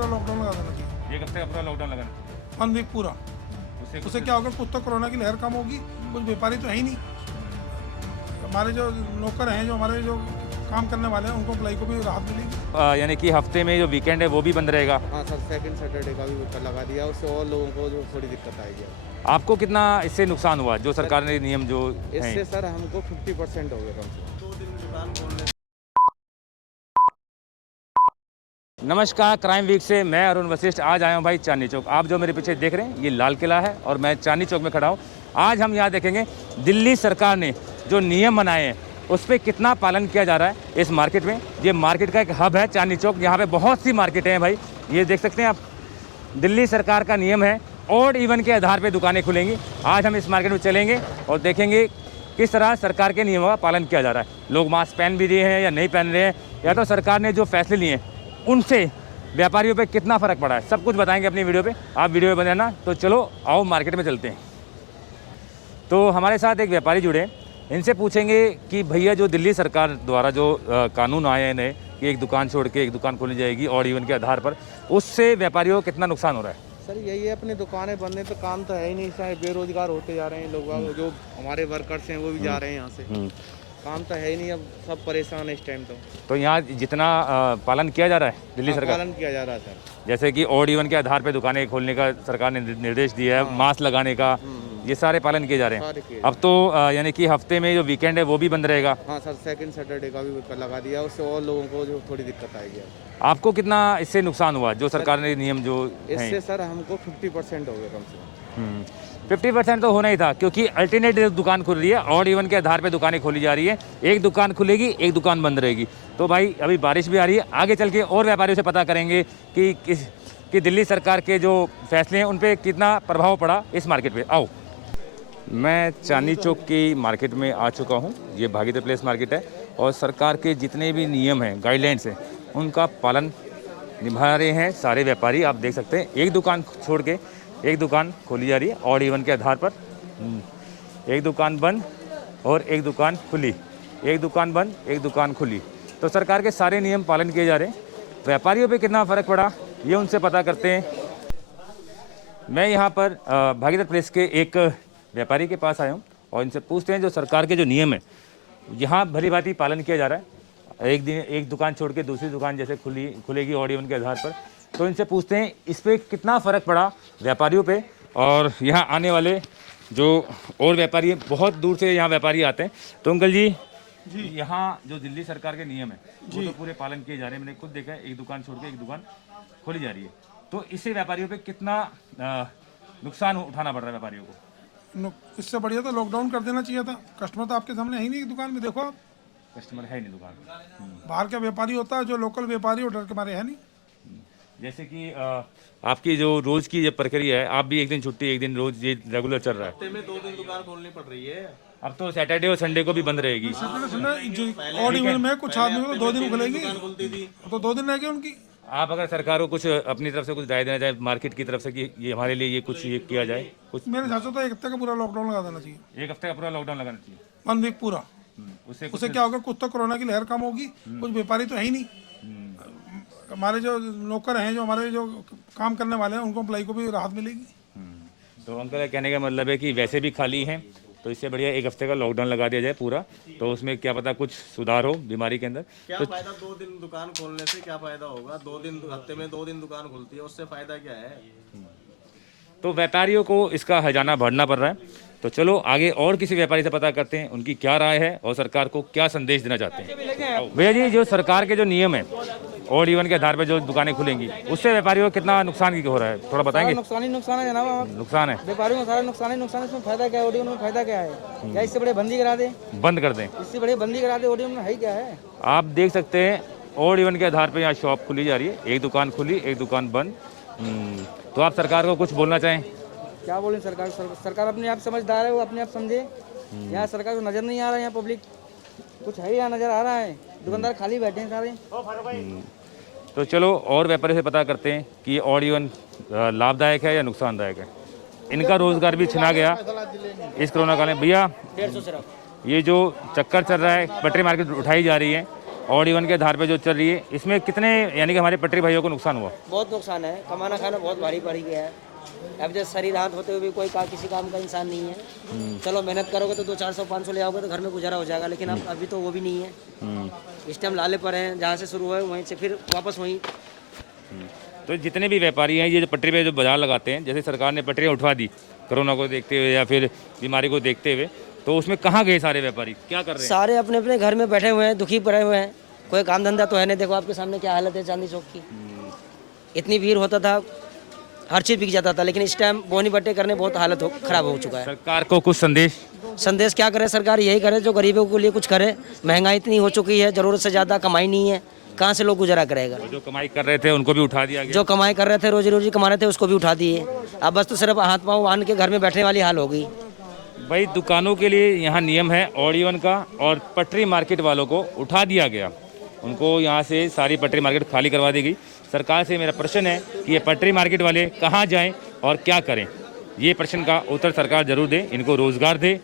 पूरा लॉकडाउन लगा देना चाहिए। एक हफ्ते का पूरा लॉकडाउन लगाना चाहिए। 1 वीक पूरा। उससे क्या होगा, कुछ तो कोरोना की लहर कम होगी। कुछ व्यापारी तो है ही नहीं, हमारे जो नौकर हैं, जो हमारे जो काम करने वाले हैं, उनको अप्लाई को भी राहत मिलेगी। यानी कि हफ्ते में जो वीकेंड है वो भी बंद रहेगा। हाँ सर, सेकंड सैटरडे का भी ऊपर लगा दिया, उससे और लोगों को जो थोड़ी दिक्कत आएगी। आपको कितना इससे नुकसान हुआ जो सरकार ने नियम जो इससे सर हमको 50% हो गया कम से कम। 2 दिन दुकान खोलने। नमस्कार, क्राइम वीक से मैं अरुण वशिष्ठ आज आया हूँ भाई चांदनी चौक। आप जो मेरे पीछे देख रहे हैं ये लाल किला है और मैं चांदनी चौक में खड़ा हूँ। आज हम यहाँ देखेंगे दिल्ली सरकार ने जो नियम बनाए हैं उस पर कितना पालन किया जा रहा है इस मार्केट में। ये मार्केट का एक हब है चांदनी चौक, यहाँ पे बहुत सी मार्केटें हैं भाई। ये देख सकते हैं आप, दिल्ली सरकार का नियम है ऑड इवन के आधार पर दुकानें खुलेंगी। आज हम इस मार्केट में चलेंगे और देखेंगे किस तरह सरकार के नियमों का पालन किया जा रहा है। लोग मास्क पहन भी रहे हैं या नहीं पहन रहे हैं, या तो सरकार ने जो फैसले लिए हैं उनसे व्यापारियों पे कितना फ़र्क पड़ा है, सब कुछ बताएंगे अपनी वीडियो पे। आप वीडियो में बने रहना। तो चलो आओ मार्केट में चलते हैं। तो हमारे साथ एक व्यापारी जुड़े हैं, इनसे पूछेंगे कि भैया जो दिल्ली सरकार द्वारा जो कानून आए हैं नए कि एक दुकान छोड़ के एक दुकान खोली जाएगी ऑड इवन के आधार पर, उससे व्यापारियों को कितना नुकसान हो रहा है। सर यही है, अपनी दुकानें बंद हैं तो काम तो है ही नहीं, चाहे बेरोजगार होते जा रहे हैं लोग। जो हमारे वर्कर्स हैं वो भी जा रहे हैं यहाँ से, काम तो है ही नहीं। अब सब परेशान है इस टाइम। तो यहाँ जितना पालन किया जा रहा है दिल्ली सरकार, पालन किया जा रहा है सर। जैसे कि ऑड इवन के आधार पर दुकानें खोलने का सरकार ने निर्देश दिया है, मास्क लगाने का, ये सारे पालन किए जा रहे हैं। अब तो यानी कि हफ्ते में जो वीकेंड है वो भी बंद रहेगा। हाँ सर, सेकंड सैटरडे का भी ऊपर लगा दिया, उससे और लोगों को जो थोड़ी दिक्कत आएगी। आपको कितना इससे नुकसान हुआ जो सरकार ने नियम जो इससे सर हमको 50% हो गया कम से कम। 50% तो होना ही था, क्योंकि अल्टरनेट दुकान खुल रही है, ऑड इवन के आधार पे दुकानें खोली जा रही है। एक दुकान खुलेगी, एक दुकान बंद रहेगी। तो भाई अभी बारिश भी आ रही है, आगे चल के और व्यापारियों से पता करेंगे कि दिल्ली सरकार के जो फैसले हैं उन पर कितना प्रभाव पड़ा इस मार्केट पे। आओ, मैं चांदनी चौक की मार्केट में आ चुका हूँ। ये भागीरथी प्लेस मार्केट है और सरकार के जितने भी नियम हैं, गाइडलाइंस हैं, उनका पालन निभा रहे हैं सारे व्यापारी। आप देख सकते हैं एक दुकान छोड़ के एक दुकान खोली जा रही है ऑड इवन के आधार पर। एक दुकान बंद और एक दुकान खुली, एक दुकान बंद एक दुकान खुली। तो सरकार के सारे नियम पालन किए जा रहे हैं। व्यापारियों पे कितना फ़र्क पड़ा ये उनसे पता करते हैं। मैं यहाँ पर भागीरथी प्लेस के एक व्यापारी के पास आया हूँ और इनसे पूछते हैं जो सरकार के जो नियम है यहाँ भली भांति पालन किया जा रहा है। एक दिन एक दुकान छोड़ के दूसरी दुकान जैसे खुलेगी ऑड इवन के आधार पर, तो इनसे पूछते हैं इस पर कितना फ़र्क पड़ा व्यापारियों पे। और यहाँ आने वाले जो और व्यापारी बहुत दूर से यहाँ व्यापारी आते हैं। तो अंकल जी यहाँ जो दिल्ली सरकार के नियम है वो तो पूरे पालन किए जा रहे हैं। मैंने खुद देखा है, एक दुकान छोड़ के एक दुकान खोली जा रही है। तो इससे व्यापारियों पे कितना नुकसान उठाना पड़ रहा है व्यापारियों को। इससे बढ़िया तो लॉकडाउन कर देना चाहिए था। कस्टमर तो आपके सामने है ही नहीं दुकान में, देखो आप, कस्टमर है नहीं दुकान में। बाहर का व्यापारी होता है, जो लोकल व्यापारी डर के मारे है नहीं। जैसे कि आपकी जो रोज की ये प्रक्रिया है, आप भी एक दिन छुट्टी एक दिन रोज ये रेगुलर चल रहा है। हफ्ते में 2 दिन दुकान खोलनी पड़ रही है। अब तो सैटरडे और संडे को भी बंद रहेगी। ऑड इवन में कुछ आदमी को 2 दिन खुलेगी, तो 2 दिन रह गए उनकी। आप अगर सरकार को कुछ अपनी तरफ से कुछ राय देना चाहे मार्केट की तरफ से कि ये हमारे लिए ये कुछ ये किया जाए कुछ। मेरे हिसाब से तो 1 हफ्ते का पूरा लॉकडाउन लगा देना चाहिए। 1 हफ्ते का पूरा लॉकडाउन लगाना चाहिए। 1 वीक पूरा। उससे क्या होगा, कुछ तो कोरोना की लहर कम होगी। कुछ व्यापारी तो है ही नहीं, हमारे जो नौकर हैं, जो हमारे जो काम करने वाले हैं, उनको अप्लाई को भी राहत मिलेगी। तो अंकल कहने का मतलब है कि वैसे भी खाली हैं तो इससे बढ़िया 1 हफ्ते का लॉकडाउन लगा दिया जाए पूरा, तो उसमें क्या पता कुछ सुधार हो बीमारी के अंदर। क्या तो फायदा 2 दिन दुकान खोलने से, क्या फायदा होगा? 2 दिन हफ्ते में 2 दिन दुकान खुलती है, उससे फायदा क्या है? तो व्यापारियों को इसका हर्जाना भरना पड़ रहा है। तो चलो आगे और किसी व्यापारी से पता करते हैं उनकी क्या राय है और सरकार को क्या संदेश देना चाहते हैं। भैया जी, जो सरकार के जो नियम है ऑड इवन के आधार पर जो दुकानें खुलेंगी उससे व्यापारियों को कितना नुकसान हो रहा है, थोड़ा बताएंगे। नुकसान ही नुकसान है जनाब, नुकसान है व्यापारियों को सारा नुकसान ही नुकसान है। इसमें फायदा क्या है, ऑडियो में फायदा क्या है? या इससे बड़े बंदी करा दे, बंद कर दें। इससे बड़े बंदी करा दे, ऑडियो में है क्या है? आप देख सकते हैं ऑड इवन के आधार पर यहाँ शॉप खुली जा रही है, एक दुकान खुली एक दुकान बंद। तो आप सरकार को कुछ बोलना चाहें? क्या बोले सरकार? सरकार अपने आप समझदार है, वो अपने आप समझे। यहाँ सरकार को नजर नहीं आ रहा है, यहाँ पब्लिक कुछ है, यहाँ नजर आ रहा है, दुकानदार खाली बैठे हैं सारे। तो चलो और व्यापारी से पता करते हैं कि ऑड इवन लाभदायक है या नुकसानदायक है। इनका रोजगार भी छिना गया इस कोरोना काल में। भैया, 150 सिर्फ ये जो चक्कर चल रहा है, पटरी मार्केट उठाई जा रही है ऑड इवन के आधार पे जो चल रही है, इसमें कितने यानी कि हमारे पटरी भाइयों को नुकसान हुआ? बहुत नुकसान है, कमाना खाना बहुत भारी पड़ गया है। अब जैसे शरीर हाथ होते हुए भी कोई किसी काम का इंसान नहीं है। चलो मेहनत करोगे तो 200-400-500 ले आओगे तो घर में गुजारा हो जाएगा, लेकिन अब अभी तो वो भी नहीं है। इस टाइम लाले पर हैं, जहाँ से शुरू हुए वहीं से फिर वापस वहीं। तो जितने भी व्यापारी हैं, ये जो पटरी पे जो बाजार लगाते हैं, जैसे सरकार ने पटरियाँ उठवा दी कोरोना को देखते हुए या फिर बीमारी को देखते हुए, तो उसमें कहाँ गए सारे व्यापारी, क्या कर रहे हैं? सारे अपने अपने घर में बैठे हुए हैं, दुखी पड़े हुए हैं, कोई काम धंधा तो है नहीं। देखो आपके सामने क्या हालत है चांदी चौक की। इतनी भीड़ होता था, हर चीज़ बिक जाता था, लेकिन इस टाइम बोनी बट्टे करने बहुत हालत खराब हो चुका है। सरकार को कुछ संदेश क्या करे सरकार? यही करे जो गरीबों के लिए कुछ करे। महंगाई इतनी हो चुकी है, ज़रूरत से ज़्यादा कमाई नहीं है, कहाँ से लोग गुजारा करेगा? जो कमाई कर रहे थे उनको भी उठा दिया गया। जो कमाई कर रहे थे, रोजी कमा रहे थे, उसको भी उठा दिए। अब बस तो सिर्फ हाथ पाँव बांध के घर में बैठने वाली हाल हो गई। भाई दुकानों के लिए यहाँ नियम है ऑड इवन का, और पटरी मार्केट वालों को उठा दिया गया। उनको यहाँ से सारी पटरी मार्केट खाली करवा दी गई। सरकार से मेरा प्रश्न है कि ये पटरी मार्केट वाले कहाँ जाएं और क्या करें? ये प्रश्न का उत्तर सरकार जरूर दे, इनको रोज़गार दे।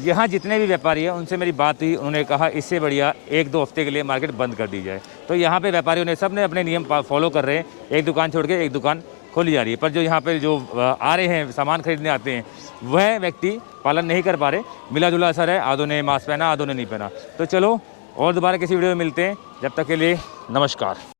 यहाँ जितने भी व्यापारी हैं उनसे मेरी बात हुई, उन्होंने कहा इससे बढ़िया 1-2 हफ्ते के लिए मार्केट बंद कर दी जाए। तो यहाँ पे व्यापारियों ने सब ने अपने नियम फॉलो कर रहे हैं, एक दुकान छोड़ के एक दुकान खोली जा रही है। पर जो यहाँ पे जो आ रहे हैं सामान खरीदने आते हैं, वह व्यक्ति पालन नहीं कर पा रहे। मिला जुला असर है, आधों ने मास्क पहना, आधों ने नहीं पहना। तो चलो और दोबारा किसी वीडियो में मिलते हैं, जब तक के लिए नमस्कार।